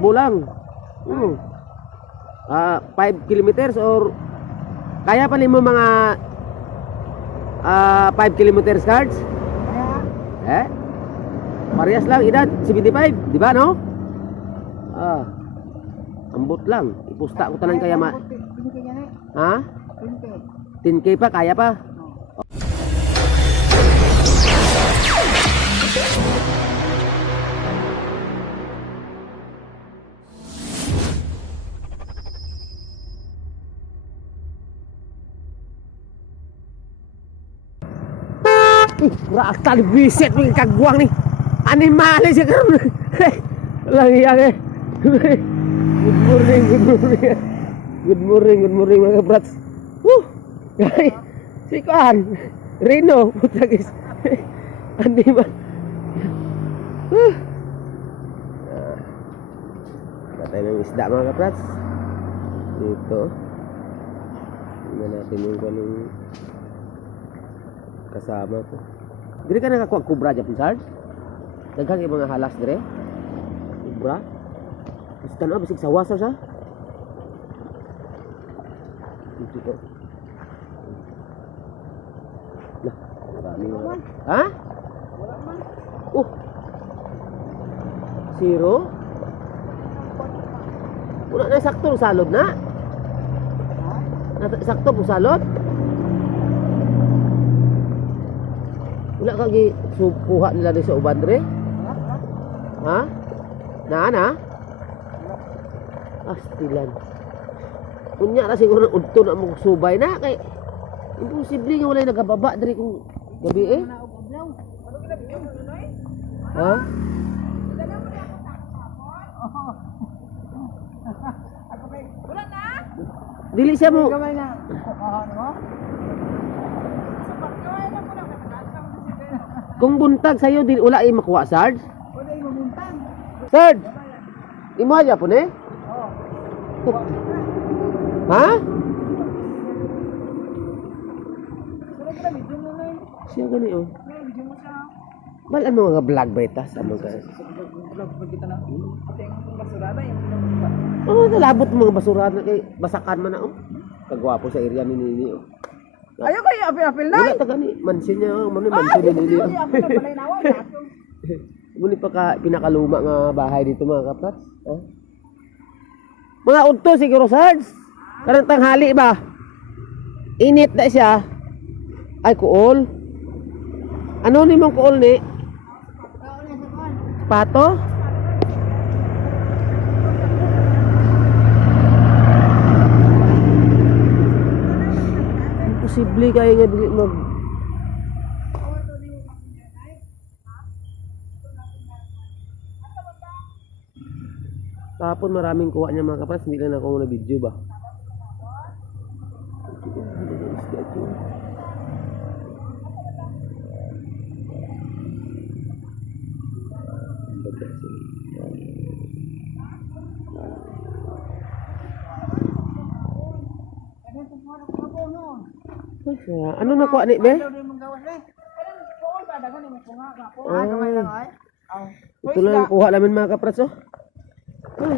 Takbo lang. 5 kilometers or kaya pa nimo mga 5 kilometers cards? Kaya, Parehas lang edad 75, di ba no? Ambot lang. Ipusta ko tanan kaya ma. Pinti yan eh. Ha? Pinti. 10k pa kaya pa? Rasa di bisit nih kagwang nih. Animalis ya kan. Lagi yang Good morning, good morning. Good morning, good morning mga brats. Guys, si Kuan Rino, puta guys. Andi man. Patay ng isda mga brats. Dito. Tingnan natin yung kanong kasama ko. Diri ka nakakuha kubra dyan, Sarge? Daghang yung mga halas dire. Kubra. Kasi tanaw, bisig sa wasa siya. Dito ko. Lah, marami nga. Ha? Zero? Wala na sakto salod na? Sakto po salod? Wala kagi kuha nila di sa uban dre? Ha? Na? Astilan. Unya na siguro udto na mo subay na kay imposible nga wala nagababa dre kung gabi eh. Ha? Dili siya mo. Gamay na. Kung buntag sa'yo, wala ay makuha, Sarge? Wala yung mamuntang. Sarge! Imo aja po ne? Ha? Pero kita medyo mo na eh. Siya gani oh. Medyo mo siya. Balaan mo nga vlog ba ita sa mga... Vlog pa kita na. Ate yung basurada yung Oo, nalabot mo mga basura na kay basakan man na oh. Kagwapo sa area ni Nini oh. Ayaw kayo apil-apil na. Wala ta gani, mansion niya oh. Mano mansion ni Nini oh. Apil na pala inawa. Muni pa ka pinakaluma nga bahay dito mga kaprat. Mga udto siguro, Sarge. Karang tanghali ba? Init na siya. Ay, kuol. Ano ni mong kuol ni? Pato? Imposible kaya nga dili mag... Tapon maraming kuha niya mga kapras, hindi lang ako na video ba? Ano na kuha ni be? Ito lang kuha namin mga kapras oh. Ay,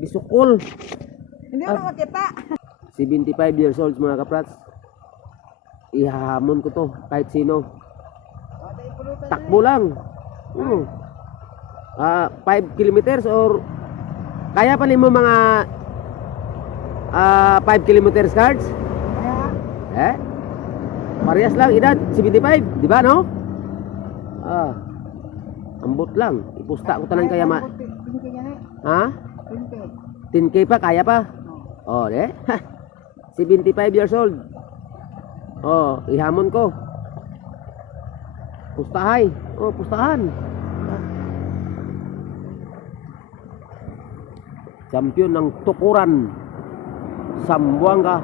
bisukol. Hindi mo na makita. 75 years old mga kaprats. Ihahamon ko to kahit sino. Takbo lang. 5 kilometers or kaya pa nimo mga 5 kilometers cards? Kaya, Parehas lang edad 75, di ba no? Ambot lang. Ipusta ko tanan kaya ma. pinti yan eh. Ha? Pinti. 10k pa kaya pa? Oh, 75 years old. Oh, ihamon ko. Pustahay. Oh, pustahan. Champion ng tukuran. Sambuanga.